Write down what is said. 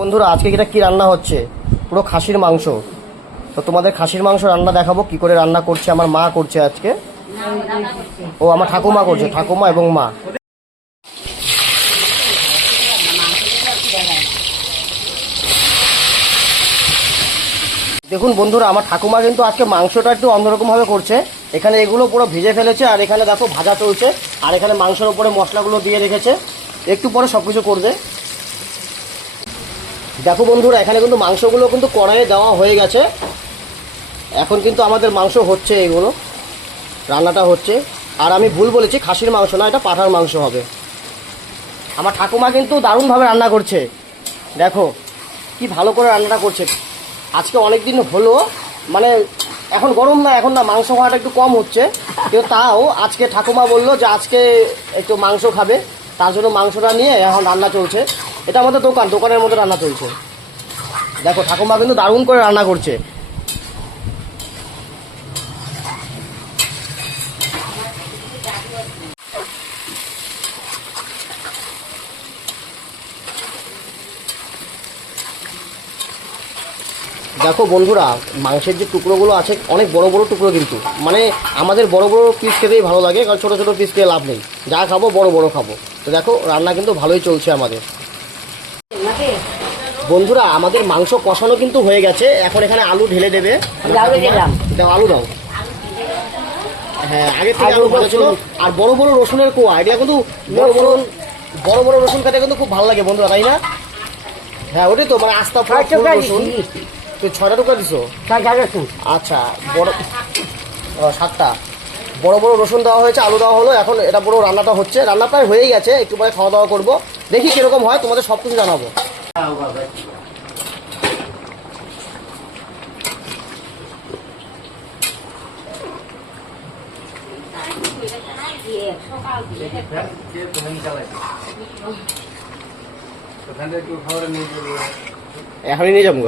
বন্ধুরা আজকে এটা কি রান্না হচ্ছে, পুরো খাসির মাংস। তো তোমাদের খাসির মাংস রান্না দেখাবো কি করে রান্না করছে। আমার মা করছে আজকে, ও আমার ঠাকুমা করছে, ঠাকুমা এবং মা। দেখুন বন্ধুরা, আমার ঠাকুমা কিন্তু আজকে মাংসটা একটু অন্যরকম ভাবে করছে। এখানে এগুলো পুরো ভেজে ফেলেছে, আর এখানে দেখো ভাজা চলছে, আর এখানে মাংসের উপরে মশলাগুলো দিয়ে রেখেছে, একটু পরে সবকিছু করবে। দেখো বন্ধুরা, এখানে কিন্তু মাংসগুলো কিন্তু কড়াইয়ে দেওয়া হয়ে গেছে। এখন কিন্তু আমাদের মাংস হচ্ছে, এগুলো রান্নাটা হচ্ছে। আর আমি ভুল বলেছি, খাসির মাংস না, এটা পাঁঠার মাংস হবে। আমার ঠাকুমা কিন্তু দারুণভাবে রান্না করছে, দেখো কি ভালো করে রান্নাটা করছে। আজকে অনেক দিন হলো, মানে এখন গরম না, এখন না মাংস খাওয়াটা একটু কম হচ্ছে, কিন্তু তাও আজকে ঠাকুমা বললো যে আজকে একটু মাংস খাবে, তার জন্য মাংসটা নিয়ে এখন রান্না চলছে। এটা আমাদের দোকানের মধ্যে রান্না চলছে। দেখো ঠাকুমা কিন্তু দারুণ করে রান্না করছে। দেখো বন্ধুরা, মাংসের যে টুকরোগুলো আছে অনেক বড় বড় টুকরো, কিন্তু মানে আমাদের বড় বড় পিস খেতেই ভালো লাগে, কারণ ছোটো ছোটো পিস খেয়ে লাভ নেই, যা খাবো বড় বড় খাবো। তো দেখো রান্না কিন্তু ভালোই চলছে আমাদের। বন্ধুরা আমাদের মাংস কষানো কিন্তু হয়ে গেছে, এখন এখানে আলু ঢেলে দেবে। দাও আলু দাও। হ্যাঁ, আগে থেকে আলু ভাজা ছিল। আর বড় বড় রসুনের কোয়া, এটা কিন্তু বড় বড় রসুন খেতে কিন্তু খুব ভালো লাগে বন্ধুরা, তাই না? হ্যাঁ ওটাই তো, মানে আস্তা রসুন। তুই 6টা টুকরা দিছো? আচ্ছা, বড় 7টা বড় বড় রসুন দেওয়া হয়েছে, আলু দেওয়া হলো। এখন এটা পুরো রান্নাটা হচ্ছে, রান্না প্রায় হয়েই গেছে, একটু পরে খাওয়া দাওয়া করবো। দেখি কিরকম হয়, তোমাদের সব কিছু জানাবো। এখনই নিয়ে যাবো।